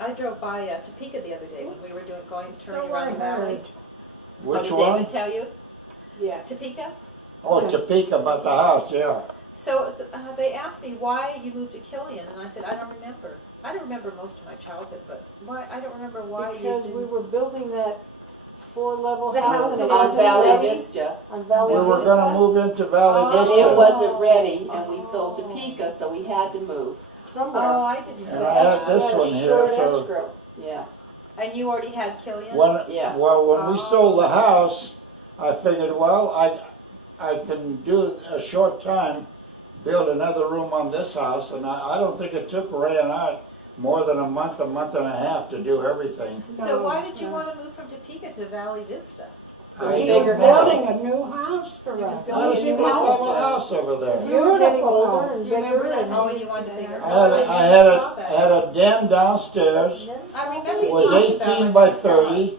I drove by Topeka the other day when we were turning So around I the valley. heard. Which Did one? David tell you? Yeah. Topeka? Oh, Topeka, about the house, yeah. So they asked me why you moved to Killian, and I said, I don't remember. I don't remember most of my childhood, but why? I don't remember why Because you we didn't. were building that 4-level The house house and that it is On wasn't Valley ready. Vista. On Valley We were Vista. gonna move into Valley Oh. And Vista. it wasn't ready, and we sold Topeka, so we had to move. Somewhere. Oh, I didn't And know I had that. this We had a one here, short so- escrow. Yeah. And you already had Killian? Yeah. When we sold the house, I figured, well, I can do a short time, build another room on this house, and I don't think it took Ray and I more than a month and a half to do everything. So why did you want to move from Topeka to Valley Vista? I He don't was know. building a new house for He was us. building I was a new in my house. little house over there. Beautiful house. Do you remember that? Oh, and you wanted a bigger I house. had, I I saw that. had a den downstairs. I remember It you was talked about 18 it. by I saw it. 30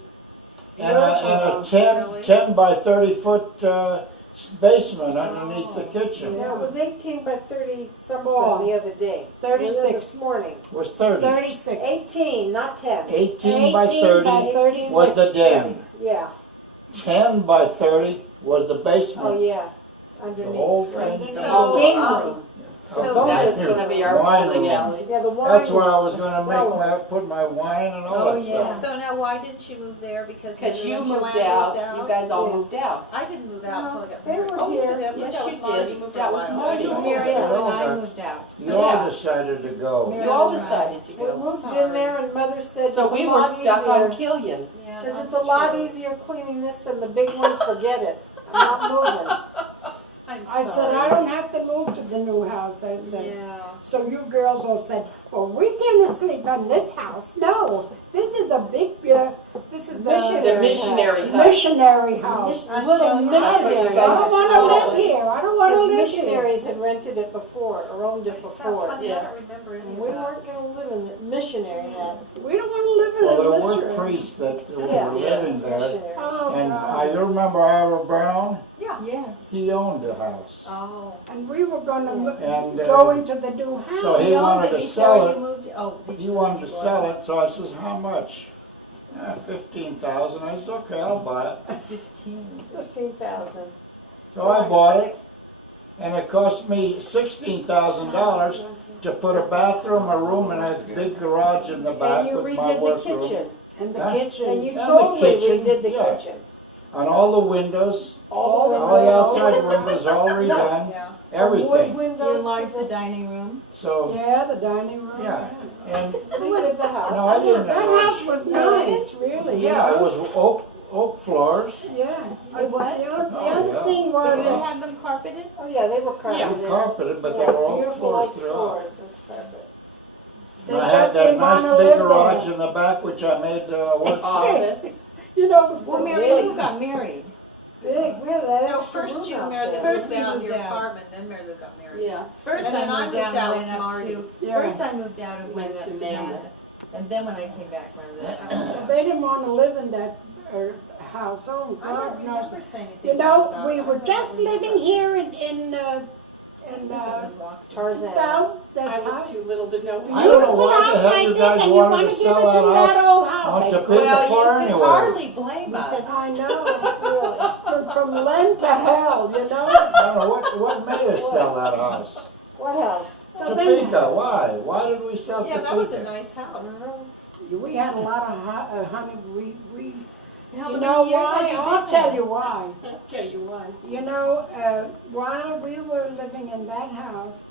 and Beautiful. a 10, Really? 10 by 30 foot basement underneath the kitchen. Yeah, it was 18 by 30 something Four. the other day. 36. This morning. It was 30. 36. 18, not 10. 18 by 18 30 by 36. was the den. Yeah. 10 by 30 was the Oh, basement. yeah. The Underneath. whole Right. thing. So, The game um, room. So That's gonna be our Wine bowling room. alley. Yeah, the wine That's where I room, was the going to cellar. put my wine and all Oh, that yeah. stuff. So now why didn't you move there? Because You Joanne moved moved out, you guys all Yeah. moved out. I didn't move out until I got They married. were Oh, you here. said I moved Yes, out you with Marty. did. You moved That for a was while. Marty. I told Mary you. and I Yeah. moved out. You all Yeah. decided to go. Mary- You all That's decided to We go. moved Sorry. in there and Mother said So it's we a were lot stuck on easier. Killian. Yeah, Says that's it's a lot true. easier cleaning this than the big one. Forget it. I'm not moving. I'm I sorry. said, I don't have to move to the new house, I said. Yeah. So you girls all said, well, we can't sleep in this house. No, this is a big, this is The missionary hut. missionary house. Mis- Little Until missionary. you I guys don't used want to to call live it. here. I don't want to Because live here. missionaries had rented it before, or owned it It's so before. funny. Yeah. I don't remember any And of we that. weren't going to live in the missionary hut. We don't want to live in Well, a there were missionary. priests that were Yeah. living there. Missionaries. Oh, And God. you remember Ira Brown? Yeah. Yeah, He owned the house. Oh. and we were going to And go into the new house. so he owned wanted it to before sell you it. moved- Oh, He wanted to sell it, so I says, how much? 15,000. I said, okay, I'll buy it. 15. 15,000. So I bought it, and it cost me $16,000 to put a bathroom, a room, and a big garage in the And back you with my redid the workroom. kitchen. And the Huh? kitchen. And you And the totally kitchen, redid the yeah. kitchen. On all the windows, All the all the outside windows, all redone, Yeah. Wood everything. windows You to enlarged the dining room. So, Yeah, the dining room. yeah, and We did the house. no, I didn't. That house was No, it nice, really. Yeah, it was oak floors. Yeah. It was? The other Oh, yeah. thing Did was, you have them carpeted? Oh, yeah, they were carpeted. Carpeted, but Yeah, they were oak beautiful floors oak throughout. floors. That's carpet. they And I had just that didn't nice want to big live garage there. in the back, which I made work. Office. You know, before Well, Mary, big, you got married. big, we had that No, extra first room you out Mary there. first First we moved out moved your out. apartment, then Mary Lou got married. Yeah. First And I then I moved moved out out and with went up Marty. to, Yeah. first I moved out and went Went up to to Mammoth. Mammoth. And then when I came back, rented the house. They didn't want to live in that house. Oh, I don't God knows. remember saying anything You know, about we that. were I don't just remember. living here in Tarzan. I was too little to know. I don't know beautiful why the house hell like you this, guys and you wanted want to to give sell us in that that house old on house. Topeka Well, Far you can anyway. hardly blame us. I know, really. From Len to hell, you know? I don't know what made us sell that house. What house? So then, Topeka, why? Why did we sell Yeah, Topeka? that was a nice house. we had a lot of honey, How you many know years had why? you I'll been tell there? you why. I'll tell you why. You know, while we were living in that house,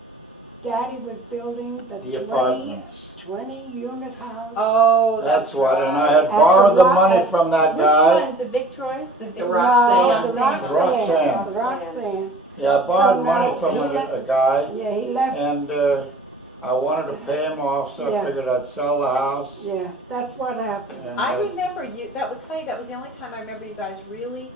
Daddy was building The apartments. 20-unit house. Oh, That's what, and I had At borrowed the the Rock- money from that Which guy. ones, the Victroys? The Roxanne. No, the Roxanne. Roxanne. Roxanne. The Roxanne. Yeah, I borrowed So money now from he left- a guy, Yeah, he left. and I wanted to pay him off, so Yeah. I figured I'd sell the house. Yeah, that's what happened. And, I remember you. That was funny. That was the only time I remember you guys really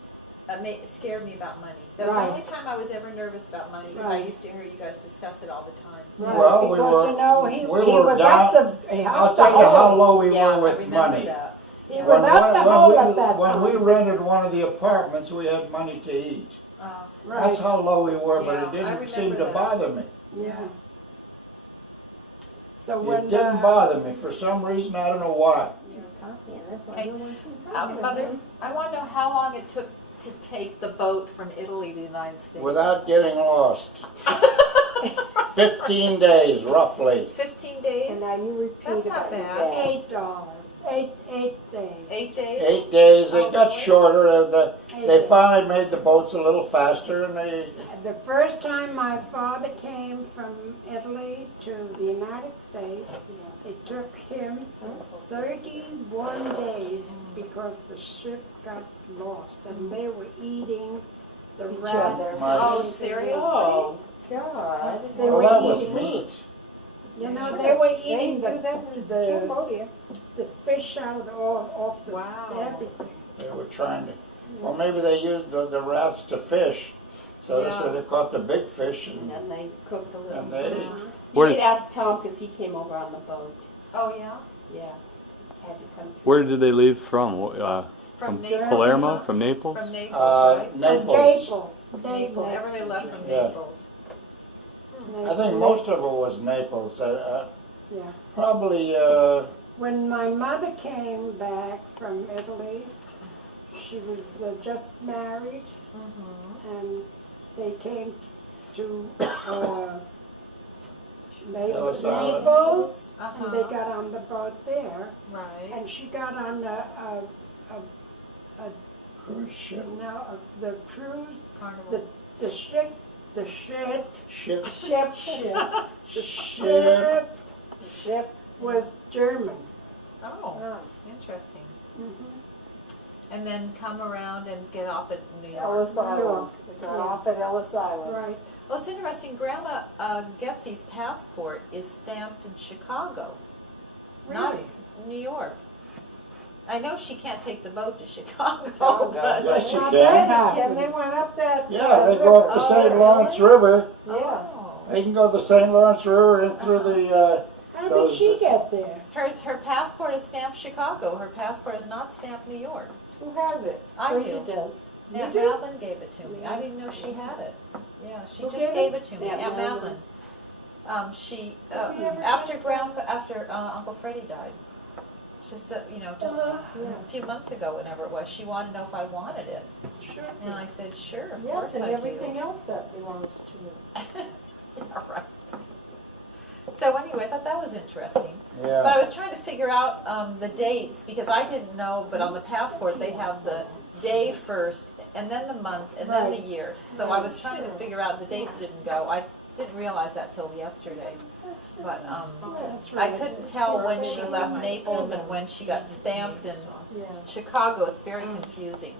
scared me about money. That was Right. the only time I was ever nervous about money because I Right. used to hear you guys discuss it all the time. Right, Well, we because were- you know, he we he were was down- up the I'll tell you how low we yeah, were I with remember money. that. He was up the hole at that when time. we rented one of the apartments, we had money to eat. That's Right, how low we were, but Yeah, it I didn't seem remember to that. bother me. yeah. So when It didn't bother me for some reason. I don't know why. Hey, Mother, I want to know how long it took to take the boat from Italy to the United States. Without getting lost. 15 days, roughly. 15 days? And now you repeat That's not about your bad. dad. $8, 8 days. 8 days? 8 days. It Oh, got really? shorter. Eight They days. finally made the boats a little faster, and they. The first time my father came from Italy to the United States, it took him 31 days because the ship got lost and they were eating the Each rats. other. Oh, and- seriously? Oh, God. They Well, were that was eating, neat. you know, they were They eating do that in the Cambodia. fish out off the Wow. everything. They were trying to. Well, maybe they used the rats to fish, so this Yeah. way they caught the big fish And and they cooked a little. and they. Yeah. You did ask Tom because he came over on the boat. Oh, yeah? Yeah, had to come. Where did they leave from? From From Naples? Palermo? From Naples? From Naples, right? From Naples. Naples. Naples. Everybody left from Yeah. Naples. I think most of it was Naples. Yeah. Probably. When my mother came back from Italy, she was just married, and they came to Ellis Island. Naples, Uh-huh. and they got on the boat there, Right. and she got on Cruise ship. the cruise, Carnival. the ship, the shit, Ship. ship, the Ship. ship was German. Oh, interesting. And then come around and get off at New York. Ellis Island. York. They got Yeah. off at Ellis Island. Right. Well, it's interesting. Grandma Getsy's passport is stamped in Chicago, not New York. I know she can't take the boat to Chicago, but Yes, you Not can. bad, Ken. They went up that. Yeah, they go up the Oh, St. really? Lawrence River. Yeah. Oh. They can go the St. Lawrence River in through the. How Those- did she get there? Her passport is stamped Chicago. Her passport is not stamped New York. Who has it? I Brady do. does. Aunt Madeline gave it to me. I didn't know she had it. Yeah, she Who just gave gave it to me. Aunt Aunt Madeline. Madeline. She Have you ever after had after Uncle Freddie died. Just just Yeah. a few months ago, whenever it was, she wanted to know if I wanted it, Sure. and I said sure, of Yes, course and I everything do. else that belongs to you. Yeah, right. So anyway, I thought that was interesting. But Yeah. I was trying to figure out the dates because I didn't know, but on the passport they have the day first, and then the month, and then the Right. year. So I was trying to figure out the dates didn't go. I didn't realize that till yesterday. But That's I right. couldn't tell when she left Naples and when she got stamped in Yeah. Chicago. It's very confusing.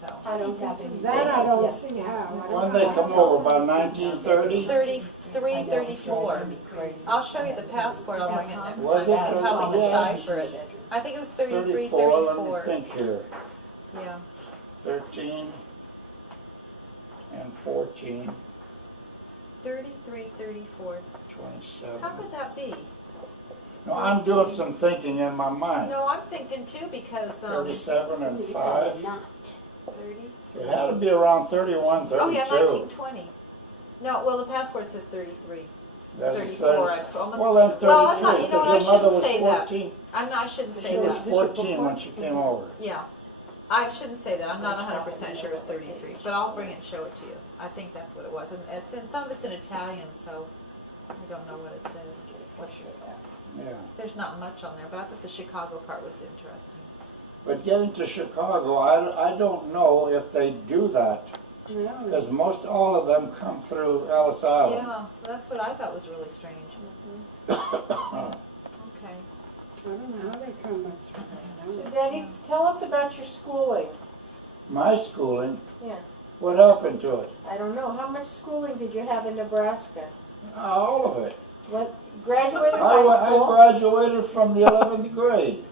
So I don't have any. That I don't Yes. see how. I don't When they know. come over, about 1930. 33, 34. Crazy. I'll show you the passport. I'll bring it next Was time. it I can probably 34? decipher it. I think it was 33, 34, let me 34. think here. Yeah. 13 and 14, 33, 34. 27. How could that be? No, I'm doing some thinking in my mind. No, I'm thinking too because 37 and 5. Not. 30. It had to be around 31, 32. Oh yeah, 1920. No, well the passport says 33. That's 34. I almost. well, then 33, Well, I'm not- you know what, I because your mother shouldn't was say that. 14. I shouldn't say She was that. 14 when she came over. Yeah. I shouldn't say that. I'm not 100% sure it's 33, but I'll bring it and show it to you. I think that's what it was. And some of it's in Italian, so I don't know what it says. Yeah. There's not much on there, but I thought the Chicago part was interesting. But getting to Chicago, I don't know if they do that, No. because most all of them come through Ellis Island. Yeah, that's what I thought was really strange. Okay. I don't know how they come with. So Daddy, tell us about your schooling. My schooling, Yeah. what happened to it? I don't know. How much schooling did you have in Nebraska? All of it. What, graduated I high school graduated from the 11th grade.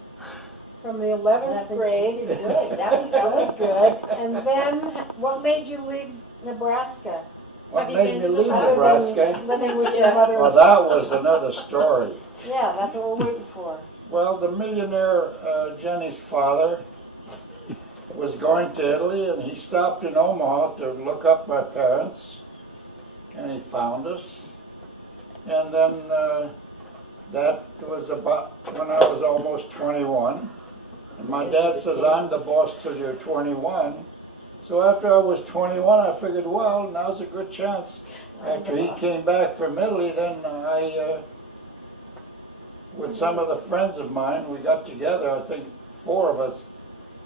from the 11th grade. That was good. And then, what made you leave Nebraska? What Have you made been me to leave Nebraska? Nebraska? Living with your mother. Well, that was another story. Yeah, that's what we're waiting for. Well, the millionaire Jenny's father was going to Italy, and he stopped in Omaha to look up my parents, and he found us. And then That was about when I was almost 21. And my dad says, I'm the boss till you're 21. So after I was 21, I figured, well, now's a good chance. After he came back from Italy, then I, with some of the friends of mine, we got together, I think 4 of us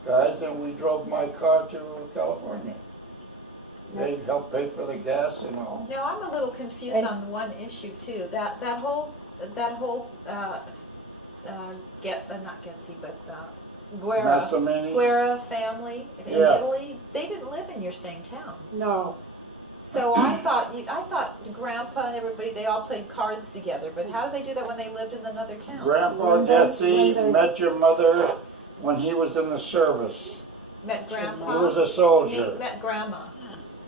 guys, and we drove my car to California. They helped pay for the gas and all. No, I'm a little confused And- on one issue too. That whole not Getsy, but Guerra Massiminis. Guerra family in Yeah. Italy. They didn't live in your same town. No. So I thought Grandpa and everybody, they all played cards together. But how did they do that when they lived in another town? Grandpa When Getsy they- met your mother when he was in the service. Met Grandpa. He was a soldier. Met Grandma.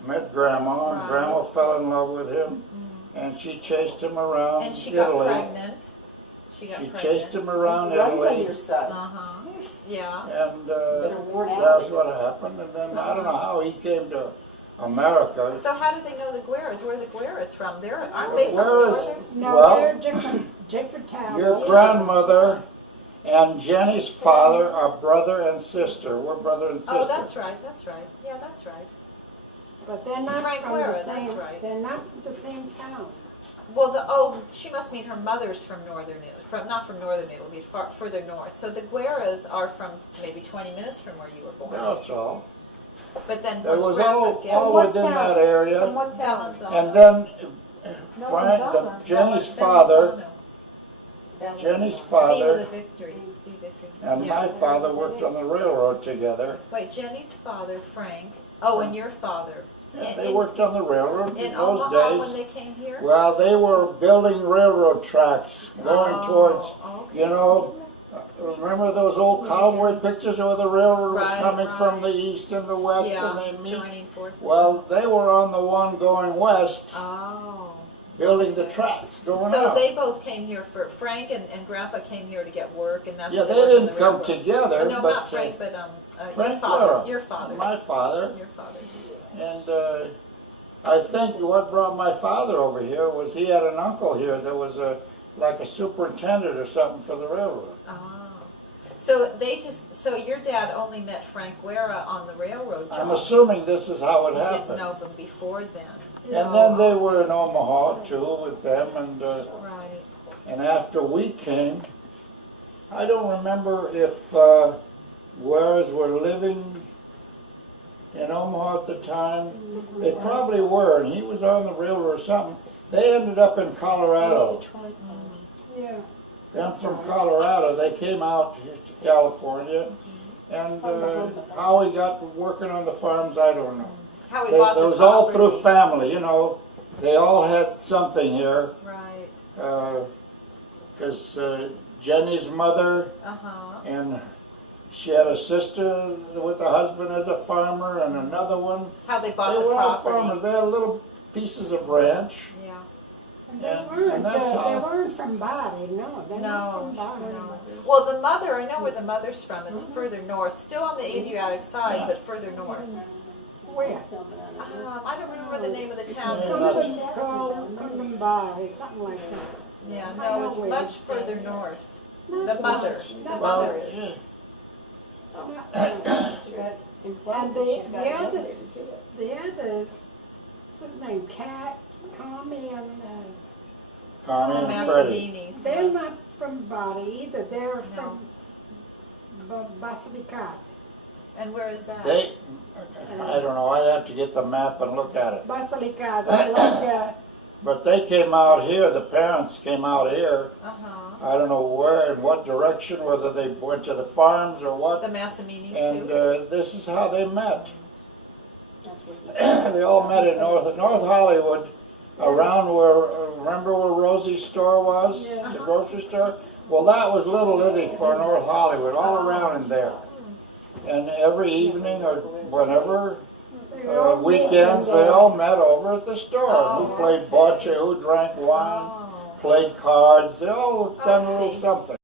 Met Grandma, and Right. Grandma fell in love with him, and she chased him around And she got Italy. pregnant. She Chased him around Runs on Italy, your side. Yeah. and Better worn out. that's what happened. And then I don't know how he came to America. So how do they know the Guerras? Where are the Guerras from? Aren't The they from Guerras- northern? No, Well, they're different towns. Your grandmother and Jenny's father are brother and sister. We're brother and sister. Oh, that's right. That's right. Yeah, that's right. But they're not Frank from Guerra, the same. that's right. They're not from the same town. Well, she must mean her mother's from northern Italy, not from northern Italy, further north. So the Guerras are from maybe 20 minutes from where you were born. That's all. But then It once was Grandpa all gets within town? that area. From what town? And then Jenny's father, Jenny's Viva father the Victory. Be Victory. and Yeah. my father worked on the railroad together. Wait, Jenny's father, Frank. Oh, and your father. Yeah, they worked on the railroad in In those Omaha when days. they came here? Well, they were building railroad tracks going towards, okay. you know, remember those old cowboy pictures where the railroad was Right, coming from right. the east and the west Yeah, and they meet? joining forces. Well, they were on the one going west, Oh. building the tracks going So out. they both came here Frank and Grandpa came here to get work, and that's Yeah, what they worked on didn't the come railroad. together, No, but not Frank, but your Frank father. Guerra, Your father. my father, Your father. and I think what brought my father over here was he had an uncle here that was like a superintendent or something for the railroad. Ah. So so your dad only met Frank Guerra on the railroad job. I'm assuming this is how it You didn't happened. know them before then. And then they were in Omaha too with them, Right. and after we came, I don't remember if Guerras were living in Omaha at the time. They probably were, and he was on the railroad or something. They ended up in Colorado. Yeah. Then from Colorado, they came out here to California, and how he got working on the farms, I don't know. How we bought It the was all property. through family, you know. They all had something here, Right. because Jenny's mother, and she had a sister with a husband as a farmer, and another one. How they bought They the were all property. farmers. They had little pieces of ranch. Yeah. And And that's they how- weren't from Body, no. They're not No, from Body. no. Well, the mother, I know where the mother's from. It's further north, still on the Adriatic side, Yeah. but further north. Where? I don't remember the name of the town. Yeah, It's that's- much- Couldn't Body, something like that. Yeah, I know no, it's where much it's further north. Not The so mother, much. the Not mother Well, is. yeah. And the others, what's his name, Cat, Tommy, and Carmen The and Freddie. Massiminis. they're not from Body either. They're from Basilicat. And where is that? They, I don't know, I'd have to get the map and look at it. Basilicat, they're like, But they came out here, the parents came out here, Uh-huh. I don't know where, in what direction, whether they went to the farms or what. The Massiminis And too? this is how they met. That's where he They all met in North Hollywood, around where, remember where Rosie's store was? Yeah. The grocery store? Well, that was Little Italy for North Hollywood, all around in there. And every evening or whenever, weekends, they all met over at the store. Who played bocce, who drank wine, Oh. played cards, they all done a I little see. something.